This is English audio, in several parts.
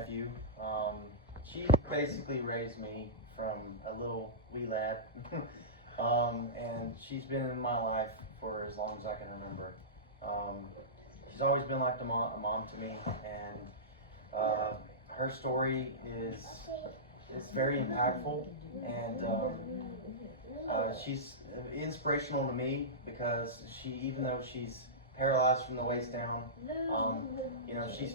nephew. She basically raised me from a little wee lad, and she's been in my life for as long as I can remember. She's always been like a mom to me, and her story is very impactful, and she's inspirational to me because even though she's paralyzed from the waist down, she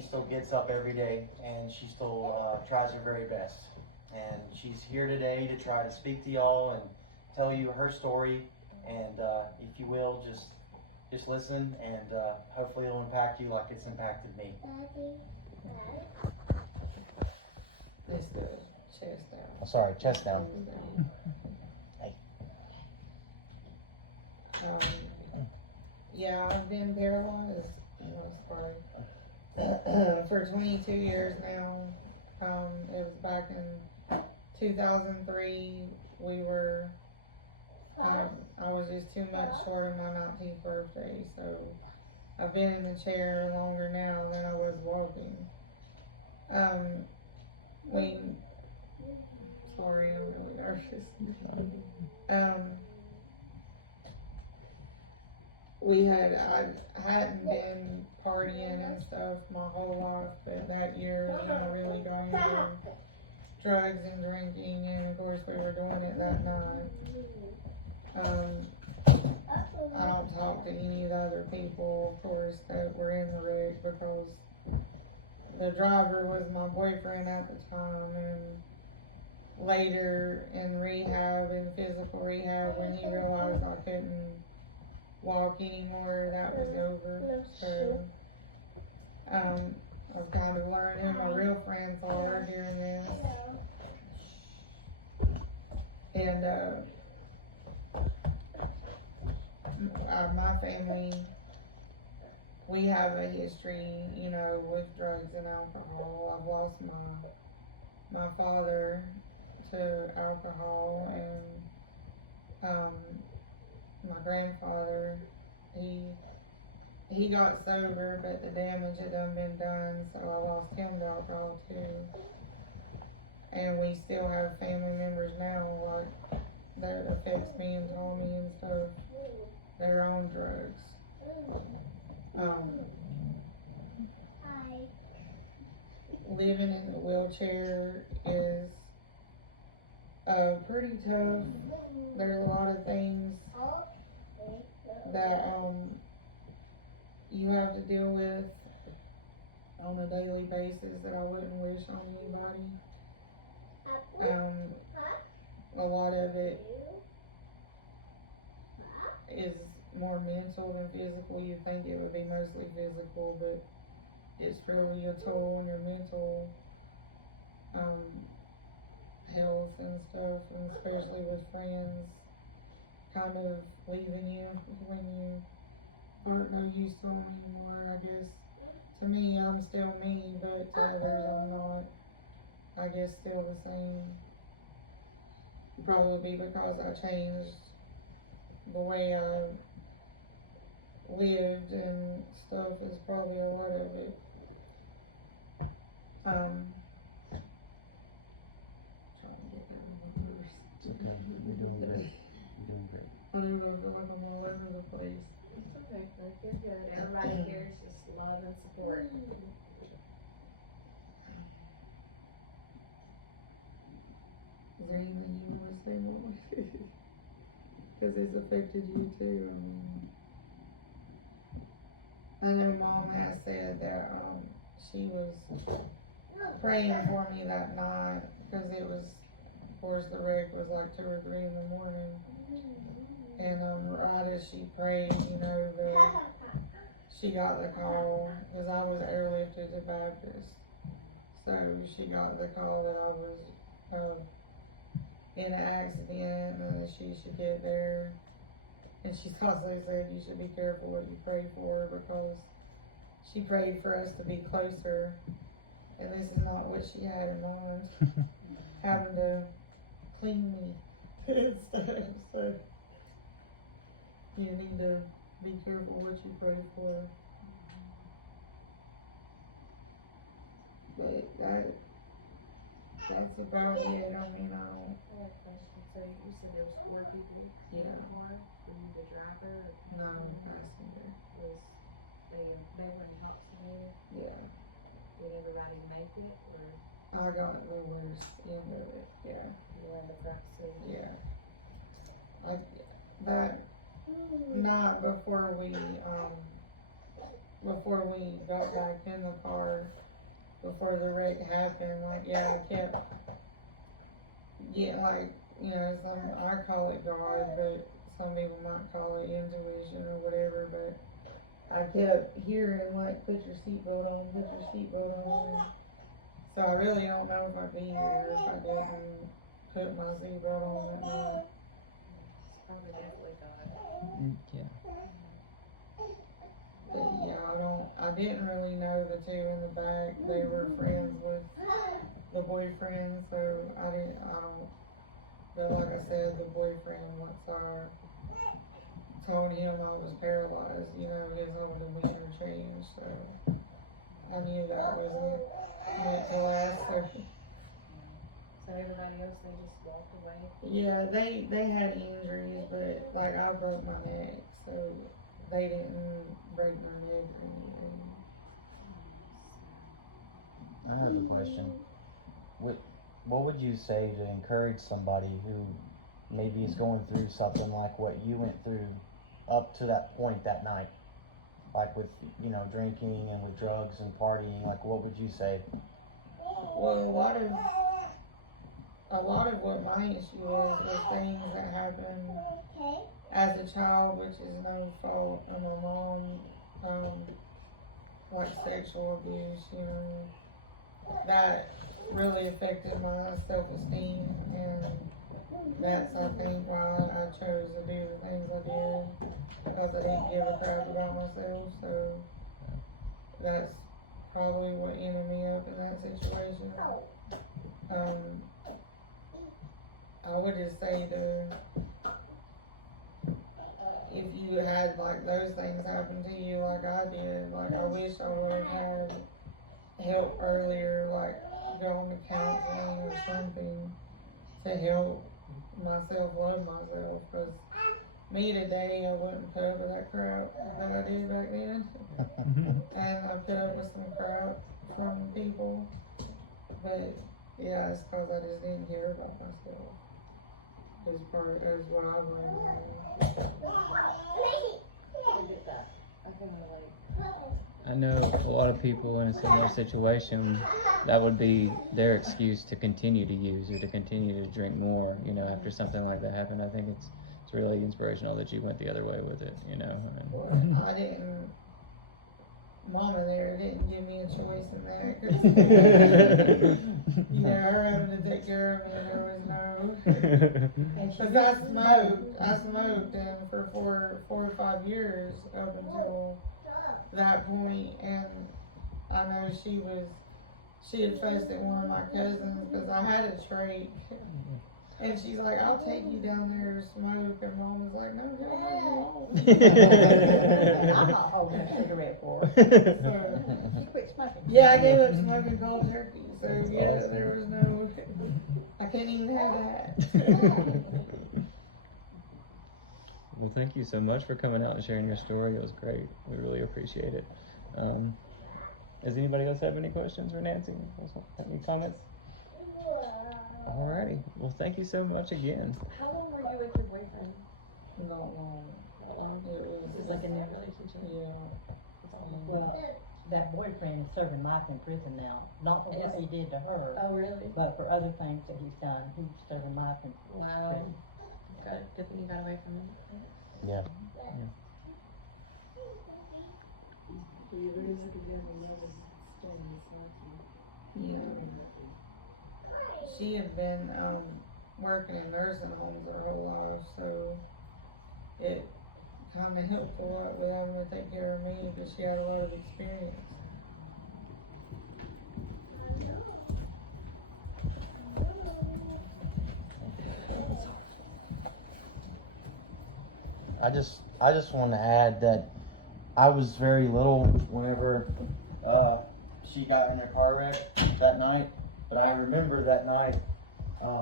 still gets up every day, and she still tries her very best. And she's here today to try to speak to y'all and tell you her story. And if you will, just listen, and hopefully it'll impact you like it's impacted me. Let's go chest down. Oh, sorry, chest down. Hey. Yeah, I've been paralyzed, for 22 years now. It was back in 2003. I was just 2 months short of my 19th birthday, so I've been in the chair longer now than I was walking. Sorry, I'm really nervous. I hadn't been partying and stuff my whole life, but that year, I really got into drugs and drinking, and of course we were doing it that night. I don't talk to any of the other people, of course, that were in the wreck, because the driver was my boyfriend at the time, and later in rehab, in physical rehab, when he realized I couldn't walk anymore, that was over. So I've kind of learned who my real friends are during this. And my family, we have a history, with drugs and alcohol. I've lost my father to alcohol, and my grandfather, he got sober, but the damage had been done, so I lost him to alcohol too. And we still have family members now, like, that affects me and Tommy and stuff, they're on drugs. Living in a wheelchair is pretty tough. There's a lot of things that you have to deal with on a daily basis that I wouldn't wish on anybody. A lot of it is more mental than physical. You'd think it would be mostly physical, but it's really a toll on your mental health and stuff, and especially with friends kind of leaving you when you aren't no use to them anymore. I guess to me, I'm still me, but to others, I'm not, I guess, still the same. Probably because I changed the way I lived and stuff is probably a lot of it. Trying to get down my verse. It's okay. You're doing great. You're doing great. I don't know, I feel like I'm all over the place. It's okay, you're good. Everybody here is just love and support. Is there anything you want to say more? Because it's affected you too. I know Mom has said that she was praying for me that night, because it was, of course, the wreck was like 2 or 3 in the morning. And right as she prayed, she got the call, because I was airlifted to Baptist. So she got the call that I was in an accident and that she should get there. And she also said you should be careful what you pray for, because she prayed for us to be closer, and this is not what she had in mind. Having to clean me and stuff, so you need to be careful what you pray for. But that's about it. I mean, I don't, I have a question. So you said there was 4 people in yeah, the car? Were you the driver? no, passenger. Was they Beverly Hopsville? Yeah, Did everybody make it, or I got the worst end of it. Yeah, you were in the front seat? yeah. Like that night before we got back in the car, before the wreck happened, like, yeah, I kept getting, like, you know, I call it God, but some people might call it intuition or whatever, but I kept hearing, like, put your seatbelt on, put your seatbelt on. So I really don't know if I'd be here if I didn't put my seatbelt on that night. It's probably definitely God. Yeah. But yeah, I didn't really know the 2 in the back. They were friends with the boyfriend, so I don't, but like I said, the boyfriend, once I told him I was paralyzed, you know, his whole demeanor changed, so I knew that wasn't meant to last, so. So everybody else, they just walked away? Yeah, they had injuries, but like I broke my neck, so they didn't break my neck or anything. I have a question. What would you say to encourage somebody who maybe is going through something like what you went through up to that point that night? Like with, you know, drinking and with drugs and partying, like what would you say? Well, a lot of what my issue was things that happened as a child, which is no fault of my mom, like sexual abuse, you know, that really affected my self-esteem, and that's, I think, why I chose to do the things I did, because I didn't give a crap about myself, so that's probably what ended me up in that situation. I would just say if you had like those things happen to you like I did, like I wish I would have had help earlier, like going to counseling or something to help myself love myself, because me today, I wouldn't put up with that crap that I did back then. And I put up with some crap from people, but yeah, it's because I just didn't care about myself. Is what I learned. I can relate. I know a lot of people in a similar situation, that would be their excuse to continue to use or to continue to drink more, you know, after something like that happened. I think it's really inspirational that you went the other way with it, you know. I didn't, Mama there didn't give me a choice in that, 'cause, you know, her having to take care of me, there was no, cause I smoked and for four or 5 years up until that point, and I know she had fussed at one of my cousins because I had a trach, and she's like, I'll take you down there to smoke, and Mom was like, no, don't leave me alone. I'm not holding a cigarette for her. So, She quit smoking. yeah, I gave up smoking cold turkey, so yeah, there was no, I can't even have that. Well, thank you so much for coming out and sharing your story. It was great. We really appreciate it. Does anybody else have any questions for Nancy? Any comments? Alrighty. Well, thank you so much again. How long were you with your boyfriend? Not long. How long? It was, It was like a new relationship? yeah. Well, that boyfriend is serving life in prison now, not for what he did to her, Oh, really? but for other things that he's done. He's serving life in Wow. prison. Good thing you got away from him. Yeah. Yeah. She had been working in nursing homes her whole life, so it kind of helped a lot with having to take care of me because she had a lot of experience. I just want to add that I was very little whenever she got in a car wreck that night, but I remember that night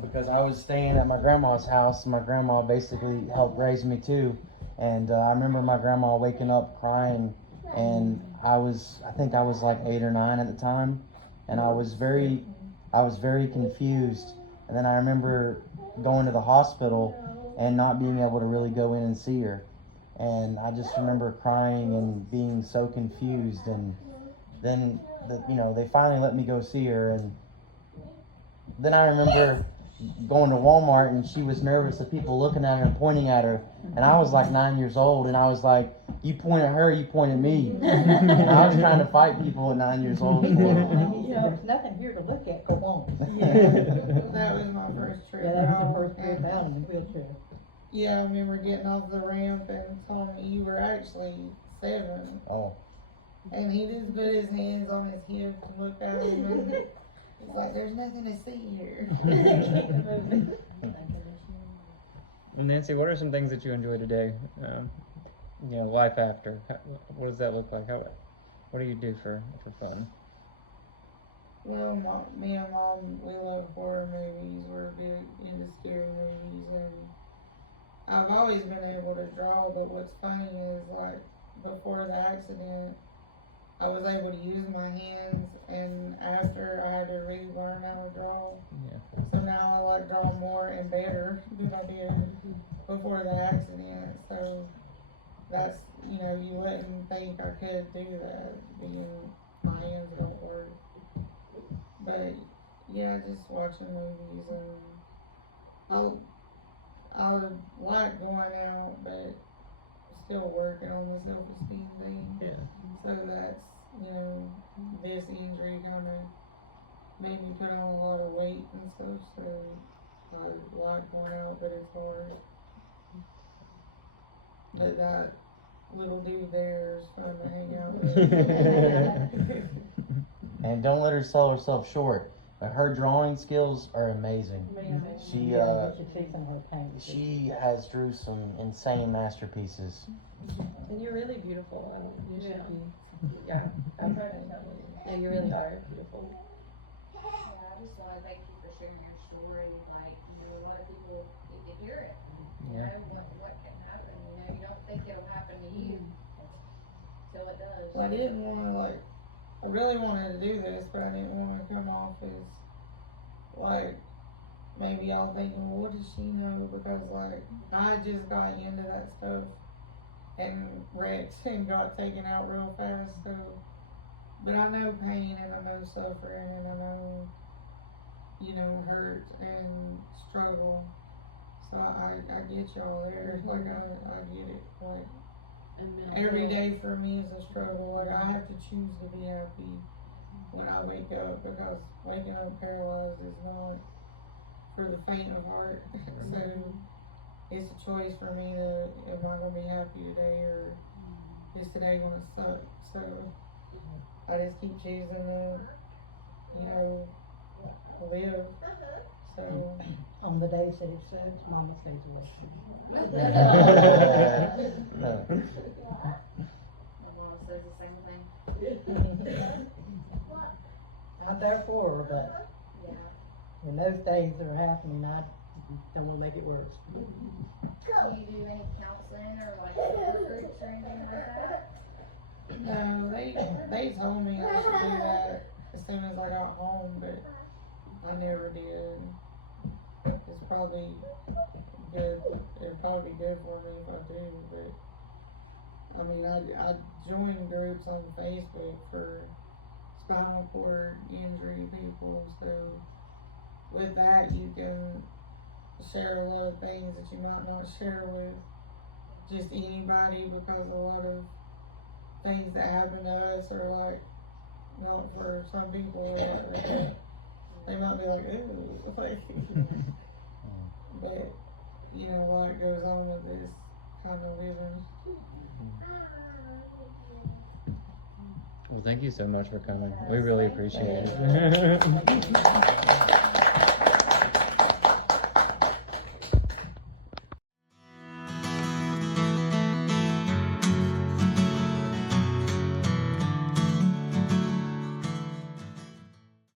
because I was staying at my grandma's house. My grandma basically helped raise me too, and I remember my grandma waking up crying, and I think I was like 8 or 9 at the time, and I was very confused. And then I remember going to the hospital and not being able to really go in and see her. And I just remember crying and being so confused. And then, they finally let me go see her. And then I remember going to Walmart, and she was nervous of people looking at her and pointing at her. And I was like 9 years old, and I was like, you point at her, you point at me. And I was trying to fight people at 9 years old for it. There's nothing here to look at, go on. That was my first trip. Yeah, that was the out. first trip out in the wheelchair. Yeah, I remember getting off the ramp and telling me you were actually 7. Oh. And he just put his hands on his hip to look at him, and he's like, there's nothing to see here. And Nancy, what are some things that you enjoy today? Life after. What does that look like? What do you do for fun? Well, me and Mom, we love horror movies. We're big into scary movies, and I've always been able to draw, but what's funny is, like, before the accident, I was able to use my hands, and after I had to relearn how to draw. Yeah. So now I like drawing more and better than I did before the accident. So that's, you wouldn't think I could do that, being my hands don't work. But yeah, just watching movies, and I would like going out, but still working on the self-esteem thing. Yeah. So that's, this injury kind of made me put on a lot of weight and stuff, so I like going out, but it's hard. But that little dude there is fun to hang out with. And don't let her sell herself short. Her drawing skills are amazing. She You should see some of her paintings. she has drew some insane masterpieces. And you're really beautiful, and you should be. Yeah, I'm proud to tell you. Yeah, you really are beautiful. Yeah, I just want to thank you for sharing your story. Like, a lot of people need to hear it. Yeah. What can happen. You don't think it'll happen to you till it does. So I didn't want to, I really wanted to do this, but I didn't want to come off as, maybe y'all thinking, well, what does she know? Because, I just got into that stuff and wrecked and got taken out real fast, so. But I know pain, and I know suffering, and I know, hurt and struggle. So I get y'all there. I get it. Every day for me is a struggle. I have to choose to be happy when I wake up, because waking up paralyzed is not for the faint of heart. So it's a choice for me to, am I gonna be happy today, or is today gonna suck? So I just keep choosing to, live. So On the days that it sucks, Mama stays away. Everyone says the same thing. Not there for her, but Yeah. when those days are happening, I don't wanna make it worse. Do you do any counseling or support groups or anything like that? no, they told me I should do that as soon as I got home, but I never did. It's probably good. It'd probably be good for me if I do, but I joined groups on Facebook for spinal cord injury people, so with that you can share a lot of things that you might not share with just anybody, because a lot of things that happen to us are not for some people, they might be like, ooh, but what goes on with this kind of living. Well, thank you so much for coming. We really appreciate it.